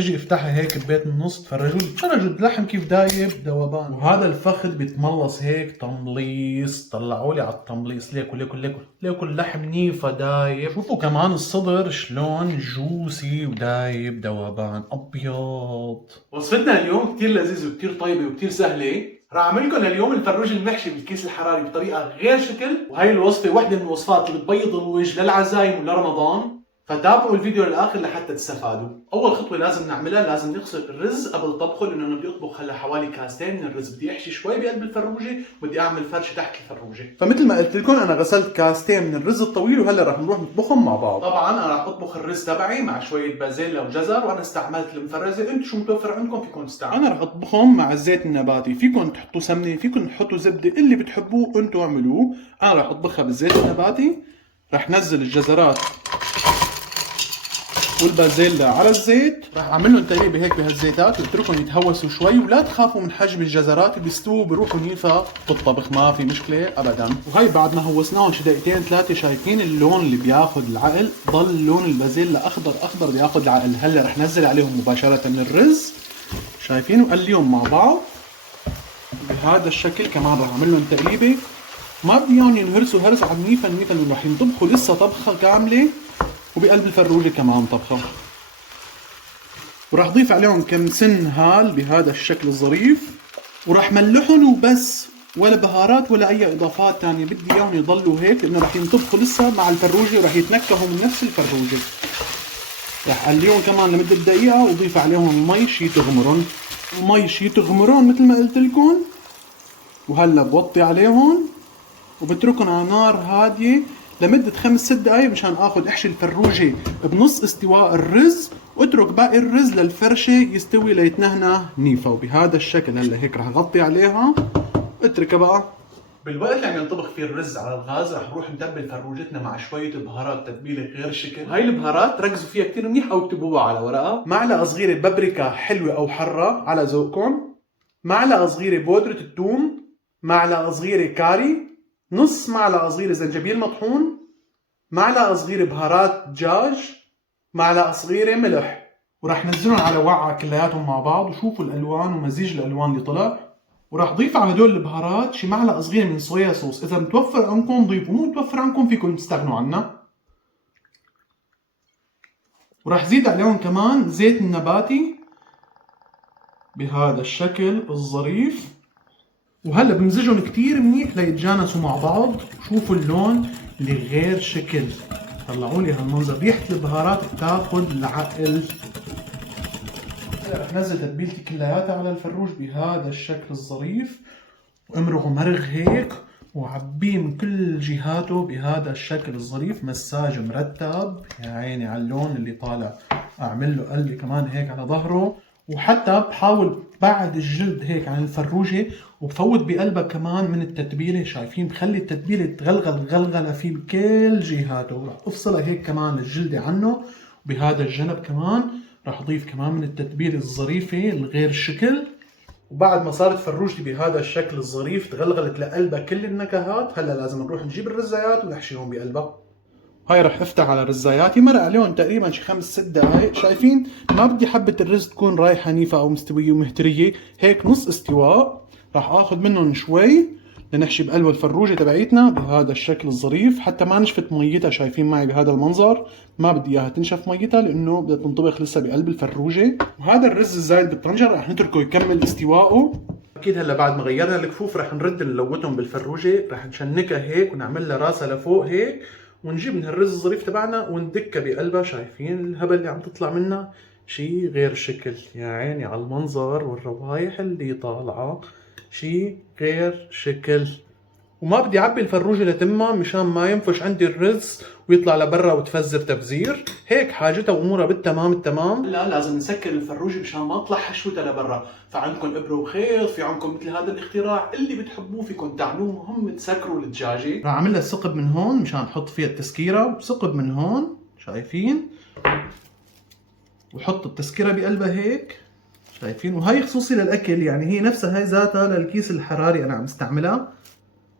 اجي افتحها هيك ببيت النص، تفرجوا اللحم كيف دايب ذوبان. وهذا الفخذ بيتملص هيك تمليص، طلعوا لي على التمليص. ليكل اللحم نيفه دايب. شوفوا كمان الصدر شلون جوسي ودايب ذوبان ابيض. وصفتنا اليوم كتير لذيذه وكتير طيبه وكتير سهله. راح اعمل لكم اليوم الفروج المحشي بالكيس الحراري بطريقه غير شكل، وهي الوصفه واحده من الوصفات اللي بتبيض الوجه للعزايم ولرمضان، فتابعوا الفيديو للاخر لحتى تستفادوا. اول خطوه لازم نعملها، لازم نغسل الرز قبل طبخه، لانه انا بدي اطبخ هلا حوالي كاستين من الرز. بدي احشي شوي بقلب الفروجه وبدي اعمل فرشه تحت الفروجه. فمثل ما قلت لكم انا غسلت كاستين من الرز الطويل، وهلا راح نروح نطبخهم مع بعض. طبعا انا راح اطبخ الرز تبعي مع شويه بازيلا وجزر، وانا استعملت المفرزه. انتم شو متوفر عندكم فيكم تستعملوا. انا راح اطبخهم مع الزيت النباتي، فيكم تحطوا سمنه، فيكم تحطوا زبده، اللي بتحبوه انتم اعملوه. انا راح اطبخها بالزيت النباتي. راح نزل الجزرات والبازيلا على الزيت، راح اعمل لهم تقليبه هيك بهالزيتات واتركهم يتهوسوا شوي. ولا تخافوا من حجم الجزرات، بيستووا بيروحوا نيفا بالطبخ، ما في مشكله ابدا. وهي بعد ما هوسناهم شي دقيقتين ثلاثه، شايفين اللون اللي بياخذ العقل؟ ضل لون البازيلا اخضر اخضر بياخذ العقل. هلا رح نزل عليهم مباشره من الرز، شايفين؟ وقليهم مع بعض بهذا الشكل. كمان راح اعمل لهم تقليبه، ما بدي اياهم ينهرسوا هرس عنيفا لانه رح ينطبخوا لسه طبخه كامله، وبقلب الفروجه كمان طبخه. وراح اضيف عليهم كم سن هال بهذا الشكل الظريف، وراح ملحهم وبس، ولا بهارات ولا اي اضافات ثانيه. بدي اياهم يضلوا هيك لانه راح ينطبخوا لسه مع الفروجه وراح يتنكهوا من نفس الفروجه. راح اقليهم كمان لمده دقيقه واضيف عليهم مي شي تغمرون، مثل ما قلت لكم. وهلا بوطي عليهم وبتركهم على نار هاديه لمدة 5-6 دقايق مشان اخذ احشي الفروجة بنص استواء الرز، واترك باقي الرز للفرشة يستوي ليتنهنه نيفا. وبهذا الشكل هلا هيك رح اغطي عليها اتركها بقى. بالوقت اللي عم ينطبخ فيه الرز على الغاز رح نروح نتبل فروجتنا مع شوية بهارات تتبيلة غير شكل. هاي البهارات ركزوا فيها كتير منيح او اكتبوها على ورقة. معلقة صغيرة بابريكا حلوة او حرة على ذوقكم، معلقة صغيرة بودرة الثوم، معلقة صغيرة كاري، نص معلقة صغيرة زنجبيل مطحون، معلقة صغيرة بهارات دجاج، معلقة صغيرة ملح. وراح نزلهم على وعاء كلياتهم مع بعض، وشوفوا الالوان ومزيج الالوان اللي طلع. وراح ضيف على هدول البهارات شي معلقة صغيرة من صويا صوص، اذا متوفر عندكم ضيفوا، مو متوفر عندكم فيكم تستغنوا عنها. وراح زيد عليهم كمان زيت النباتي بهذا الشكل الظريف. وهلا بمزجهم كتير منيح ليتجانسوا مع بعض. شوفوا اللون اللي غير شكل، طلعوا لي هالمنظر، ريحة البهارات بتاخذ العقل. رح نزل تتبيلتي كلياتها على الفروج بهذا الشكل الظريف، وامرغ مرغ هيك وعبيه من كل جهاته بهذا الشكل الظريف، مساج مرتب. يا عيني على اللون اللي طالع. اعمل له قلبي كمان هيك على ظهره، وحتى بحاول بعد الجلد هيك عن الفروجه، وبفوت بقلبها كمان من التتبيله. شايفين؟ بخلي التتبيله تغلغل غلغله فيه بكل جهاته. راح افصلها هيك كمان الجلده عنه، وبهذا الجنب كمان راح اضيف كمان من التتبيله الظريفه الغير شكل. وبعد ما صارت فروجتي بهذا الشكل الظريف تغلغلت لقلبها كل النكهات، هلا لازم نروح نجيب الرزايات ونحشيهم بقلبها. هاي رح افتح على رزاياتي، مرق عليهم تقريبا شي 5-6 دقائق. شايفين؟ ما بدي حبة الرز تكون رايحة نيفة او مستوية ومهترية، هيك نص استواء. راح اخذ منهم شوي لنحشي بقلب الفروجة تبعيتنا بهذا الشكل الظريف، حتى ما نشفت ميتها. شايفين معي بهذا المنظر؟ ما بدي اياها تنشف ميتها لانه بدها تنطبخ لسه بقلب الفروجة. وهذا الرز الزايد بالطنجرة رح نتركه يكمل استواءه. اكيد هلا بعد ما غيرنا الكفوف رح نرد نلوتهم بالفروجة، رح نشنكها هيك ونعمل لها راسها لفوق هيك، ونجيب من الرز الظريف تبعنا وندكها بقلبها. شايفين الهبل اللي عم تطلع منها؟ شي غير شكل. يا عيني على المنظر والروايح اللي طالعة، شي غير شكل. وما بدي اعبي الفروجة لتمها مشان ما ينفش عندي الرز ويطلع لبرا وتفزر تفزير. هيك حاجتها وامورها بالتمام التمام. لا لازم نسكر الفروجة مشان ما تطلع حشوتها لبرا. فعندكم ابره وخيط، في عندكم مثل هذا الاختراع اللي بتحبوه فيكم تعملوه. مهم تسكروا الدجاجة. راح اعمل لها ثقب من هون مشان احط فيها التسكيرة، وثقب من هون. شايفين؟ وحط التسكيرة بقلبها هيك. شايفين؟ وهي خصوصي للاكل، يعني هي نفسها هي ذاتها للكيس الحراري انا عم استعملها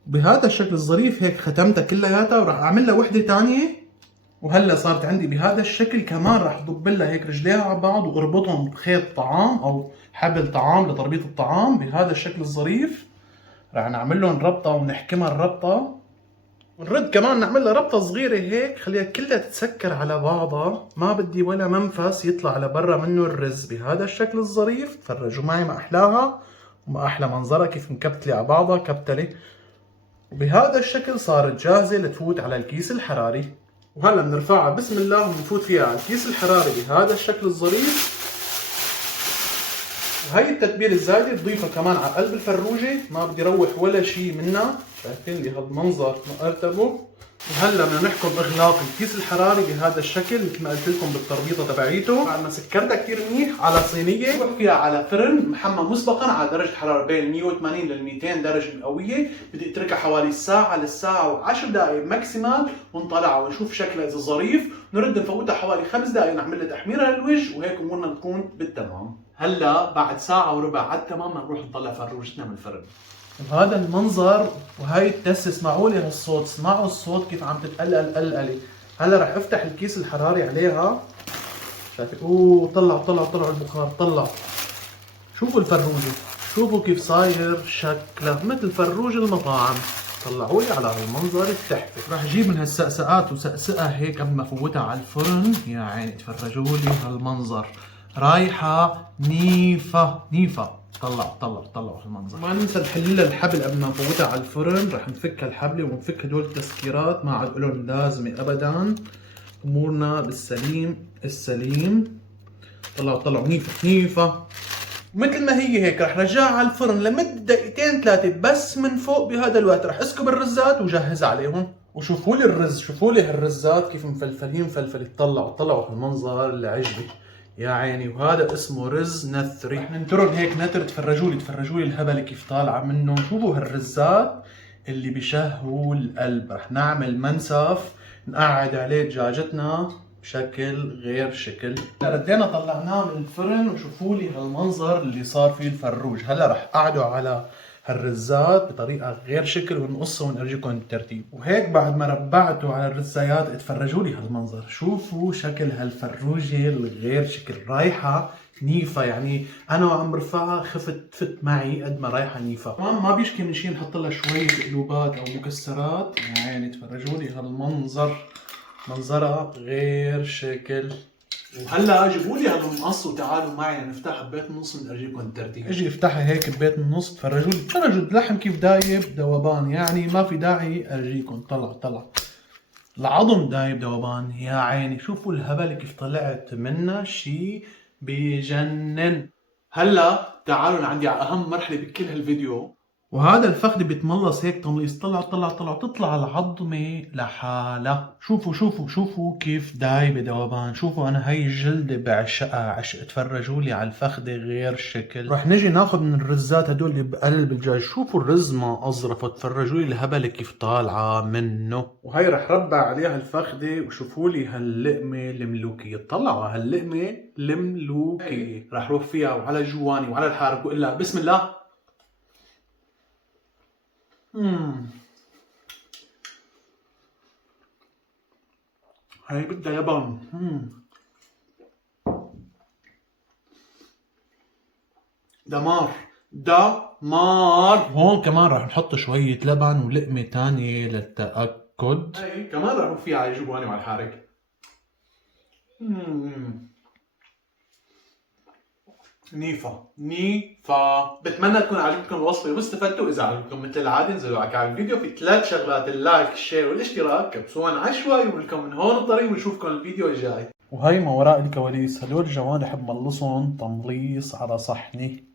بهذا الشكل الظريف. هيك ختمتها كلياتها، وراح اعمل لها وحده ثانيه وهلا صارت عندي بهذا الشكل. كمان راح ضب لها هيك رجليها على بعض واربطهم بخيط طعام او حبل طعام لتربيط الطعام بهذا الشكل الظريف. راح نعمل لهم ربطه ونحكمها الربطه، ونرد كمان نعمل لها ربطه صغيره هيك خليها كلها تتسكر على بعضها، ما بدي ولا منفس يطلع لبرا منه الرز بهذا الشكل الظريف. تفرجوا معي ما احلاها وما احلى منظرها كيف مكبتله على بعضها كبتله. وبهذا الشكل صارت جاهزه لتفوت على الكيس الحراري. وهلا بنرفعها بسم الله وبنفوت فيها على الكيس الحراري بهذا الشكل الظريف. وهي التتبيله الزايده تضيفها كمان على قلب الفروجه، ما بدي روح ولا شيء منها. شايفين لي هالمنظر مقرتبه. وهلا بدنا نحكم اغلاق الكيس الحراري بهذا الشكل مثل ما قلت لكم بالتربيطه تبعيته. بعد ما سكرتها كثير منيح على صينيه بروح فيها على فرن محمى مسبقا على درجه حراره بين 180 لل 200 درجه مئويه. بدي اتركها حوالي ساعه للساعه و10 دقائق ماكسيمال، ونطلعها ونشوف شكلها اذا ظريف. نرد نفوتها حوالي 5 دقائق نعمل لها تحميره للوجه، وهيك امورنا بتكون بالتمام. هلا بعد ساعه وربع على التمام نروح نطلع فروجتنا من الفرن. وهذا المنظر وهي التسه. اسمعوا لي هالصوت، اسمعوا الصوت كيف عم تتقلقل قلقله. هلا رح افتح الكيس الحراري عليها. شايفين؟ اوه طلعوا البخار طلع. شوفوا الفروجه، شوفوا كيف صاير شكلها مثل فروج المطاعم. طلعوا لي على هالمنظر التحفه. رح اجيب من هالسقسقات وسقسقها هيك قبل ما فوتها على الفرن. يا عيني تفرجوا لي هالمنظر، رايحه نيفه. طلعوا هالمنظر. ما ننسى نحل لها الحبل قبل ما نفوتها على الفرن. رح نفك هالحبله ونفك هدول التسكيرات، ما عاد لهم لازمه ابدا. امورنا بالسليم السليم. طلعوا نيفه. مثل ما هي هيك رح رجعها على الفرن لمده دقيقتين ثلاثه بس. من فوق بهذا الوقت رح اسكب الرزات وجهز عليهم. وشوفوا لي الرز، شوفوا لي هالرزات كيف مفلفلين فلفل. طلعوا هالمنظر اللي عجبي يا عيني. وهذا اسمه رز نثري. رح ننترهم هيك نتر. تفرجوا لي الهبل كيف طالعه منه. شوفوا هالرزات اللي بشهوا القلب. رح نعمل منسف نقعد عليه دجاجتنا بشكل غير شكل. ردينا طلعناه من الفرن وشوفوا لي هالمنظر اللي صار فيه الفروج. هلا رح قعدوا على هالرزات بطريقه غير شكل ونقصها ونرجيكم بالترتيب. وهيك بعد ما ربعته على الرزايات اتفرجوا لي هالمنظر. شوفوا شكل هالفروجه الغير شكل، رايحه نيفه. يعني انا وعم برفعها فت معي قد ما رايحه نيفه. ما بيشكي من شيء نحط لها شويه قلوبات او مكسرات. يعني تفرجوا لي هالمنظر، منظرها غير شكل. وهلا جيبوا لي هالمقص وتعالوا معي نفتحها ببيت النص من ارجيكم الترتيب. اجي افتحها هيك ببيت النص. تفرجوا اللحم كيف دايب ذوبان. يعني ما في داعي ارجيكم. طلع العظم دايب ذوبان يا عيني. شوفوا الهبل كيف طلعت منها، شيء بجنن. هلا تعالوا لعندي على اهم مرحله بكل هالفيديو. وهذا الفخذ بيتملص هيك تمليص. طلع تطلع العظمه لحالها. شوفوا كيف دايبه ذوبان. شوفوا انا هي الجلده بعشقها عشق. تفرجوا لي على الفخذه غير شكل. رح نجي ناخذ من الرزات هدول اللي بقلب الدجاج. شوفوا الرز ما اظرفه. تفرجوا لي الهبله كيف طالعه منه. وهي رح ربع عليها الفخذه. وشوفوا لي هاللقمه الملوكيه. طلعوا هاللقمه الملوكيه. رح روح فيها وعلى الجواني وعلى الحارق واقول لها بسم الله. هاي بدها لبن. دمار. هون كمان رح نحط شوية لبن ولقمة تانية للتأكد. هاي كمان رح نروح فيها على الجواني وعلى الحارق. نيفا. بتمنى تكون عجبتكم الوصفه واستفدتوا. اذا عجبكم مثل العاده انزلوا على الفيديو في 3 شغلات: اللايك، الشير والاشتراك. كبسوهم عشوائي ولكم من هون الطريق ونشوفكم الفيديو الجاي. وهي ما وراء الكواليس. هدول الجوانح بملصهم تمليص على صحني.